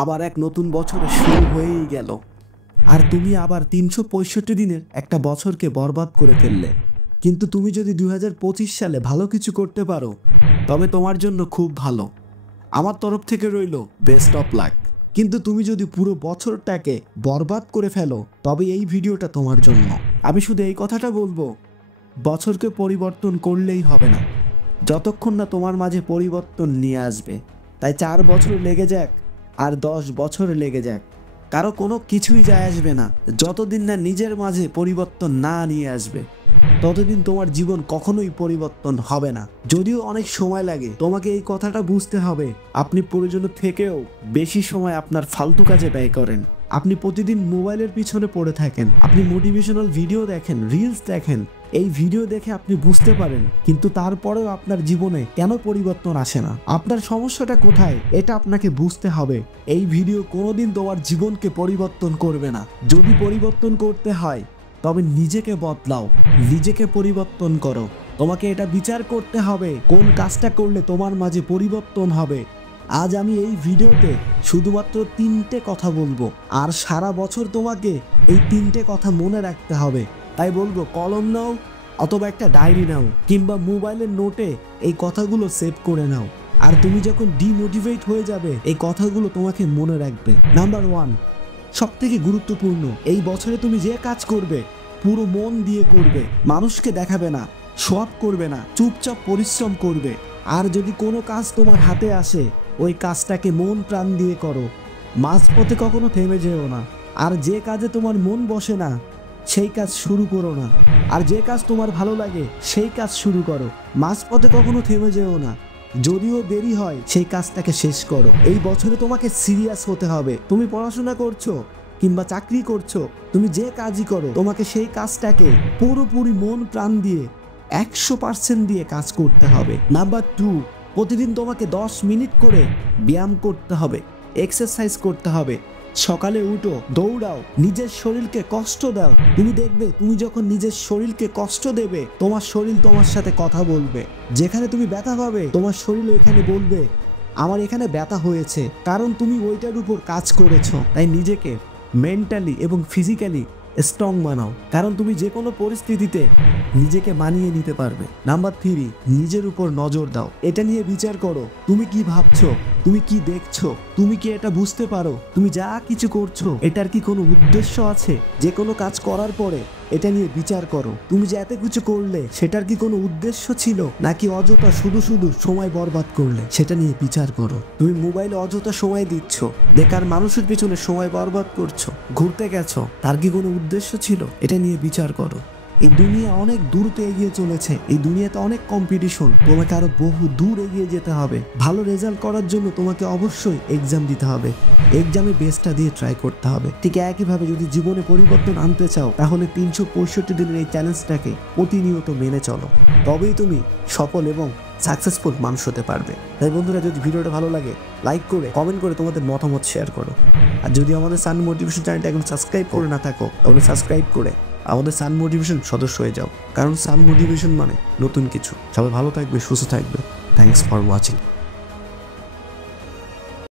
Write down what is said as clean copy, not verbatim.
আবার এক নতুন বছর শুরু হয়েই গেল, আর তুমি আবার 365 দিনের একটা বছরকে বরবাদ করে ফেললে। কিন্তু তুমি যদি 2025 সালে ভালো কিছু করতে পারো তবে তোমার জন্য খুব ভালো। আমার তরফ থেকে রইল বেস্ট অফ লাক। কিন্তু তুমি যদি পুরো বছরটাকে বরবাদ করে ফেলো তবে এই ভিডিওটা তোমার জন্য। আমি শুধু এই কথাটা বলবো, বছরকে পরিবর্তন করলেই হবে না যতক্ষণ না তোমার মাঝে পরিবর্তন নিয়ে আসবে। তাই 4 বছর লেগে যাক আর 10 বছর লেগে যাক, কারো কোনো কিছুই যায় আসবে না যতদিন না নিজের মাঝে পরিবর্তন না নিয়ে আসবে। ততদিন তোমার জীবন কখনোই পরিবর্তন হবে না। যদিও অনেক সময় লাগে, তোমাকে এই কথাটা বুঝতে হবে। আপনি প্রয়োজনের থেকেও বেশি সময় আপনার ফালতু কাজে ব্যয় করেন। আপনি প্রতিদিন মোবাইলের পিছনে পড়ে থাকেন, আপনি মোটিভেশনাল ভিডিও দেখেন, রিলস দেখেন। এই ভিডিও দেখে আপনি বুঝতে পারেন, কিন্তু তারপরেও আপনার জীবনে কেন পরিবর্তন আসে না? আপনার সমস্যাটা কোথায় এটা আপনাকে বুঝতে হবে। এই ভিডিও কোনোদিন তোমার জীবনকে পরিবর্তন করবে না। যদি পরিবর্তন করতে হয় তবে নিজেকে বদলাও, নিজেকে পরিবর্তন করো। তোমাকে এটা বিচার করতে হবে কোন কাজটা করলে তোমার মাঝে পরিবর্তন হবে। আজ আমি এই ভিডিওতে শুধুমাত্র 3টে কথা বলবো, আর সারা বছর তোমাকে এই 3টে কথা মনে রাখতে হবে। তাই বলবো, কলম নাও অথবা একটা ডায়েরি নাও, কিংবা মোবাইলের নোটে এই কথাগুলো সেভ করে নাও। আর তুমি যখন ডিমোটিভেট হয়ে যাবে এই কথাগুলো তোমাকে মনে রাখবে। নাম্বার 1, সবথেকে গুরুত্বপূর্ণ, এই বছরে তুমি যে কাজ করবে পুরো মন দিয়ে করবে। মানুষকে দেখাবে না, শো অফ করবে না, চুপচাপ পরিশ্রম করবে। আর যদি কোনো কাজ তোমার হাতে আসে ওই কাজটাকে মন প্রাণ দিয়ে করো, মাঝপথে কখনো থেমে যেও না। আর যে কাজে তোমার মন বসে না সেই কাজ শুরু করো না। আর যে কাজ তোমার ভালো লাগে সেই কাজ শুরু করো, মাঝপথে কখনো থেমে যেও না। যদিও দেরি হয় সেই কাজটাকে শেষ করো। এই বছরে তোমাকে সিরিয়াস হতে হবে। তুমি পড়াশোনা করছো কিংবা চাকরি করছো, তুমি যে কাজই করো তোমাকে সেই কাজটাকে পুরোপুরি মন প্রাণ দিয়ে 100% দিয়ে কাজ করতে হবে। নাম্বার 2, প্রতিদিন তোমাকে 10 মিনিট করে ব্যায়াম করতে হবে, এক্সারসাইজ করতে হবে। সকালে উঠো, দৌড়াও, নিজের শরীরকে কষ্ট দাও। তুমি দেখবে তুমি যখন নিজের শরীরকে কষ্ট দেবে তোমার শরীর তোমার সাথে কথা বলবে। যেখানে তুমি ব্যথা পাবে তোমার শরীর ওইখানে বলবে আমার এখানে ব্যথা হয়েছে, কারণ তুমি ওইটার উপর কাজ করেছো। তাই নিজেকে মেন্টালি এবং ফিজিক্যালি স্ট্রং বানাও, কারণ তুমি যে কোনো পরিস্থিতিতে নিজেকে মানিয়ে নিতে পারবে। নাম্বার 3, নিজের উপর নজর দাও। এটা নিয়ে বিচার করো, তুমি কি ভাবছো, তুমি কি দেখছো, তুমি কি এটা বুঝতে পারো তুমি যা কিছু করছো এটার কি কোনো উদ্দেশ্য আছে? যে কোনো কাজ করার পরে এটা নিয়ে বিচার করো, তুমি যে এত কিছু করলে সেটার কি কোনো উদ্দেশ্য ছিল, নাকি অযথা শুধু শুধু সময় বরবাদ করলে? সেটা নিয়ে বিচার করো। তুমি মোবাইলে অযথা সময় দিচ্ছ, বেকার মানুষের পিছনে সময় বরবাদ করছো, ঘুরতে গেছো, তার কি কোনো উদ্দেশ্য ছিল? এটা নিয়ে বিচার করো। এই দুনিয়া অনেক দূরতে এগিয়ে চলেছে, এই দুনিয়াতে অনেক কম্পিটিশন, তোমাকে আরো বহু দূর এগিয়ে যেতে হবে। ভালো রেজাল্ট করার জন্য তোমাকে অবশ্যই এক্সাম দিতে হবে, এক্সামে বেস্টটা দিয়ে ট্রাই করতে হবে। ঠিক একইভাবে যদি জীবনে পরিবর্তন আনতে চাও তাহলে 365 দিনের এই চ্যালেঞ্জটাকে প্রতিনিয়ত মেনে চলো, তবেই তুমি সফল এবং সাকসেসফুল মানুষ হতে পারবে। তাই বন্ধুরা, যদি ভিডিওটা ভালো লাগে লাইক করে কমেন্ট করে তোমাদের মতামত শেয়ার করো। আর যদি আমাদের সান মোটিভেশন চ্যানেলটা এখন সাবস্ক্রাইব করে না থাকো তাহলে সাবস্ক্রাইব করে আমাদের সান মোটিভেশন সদস্য হয়ে যাও, কারণ সান মোটিভেশন মানে নতুন কিছু। সবাই ভালো থাকবে, সুস্থ থাকবে। Thanks for watching.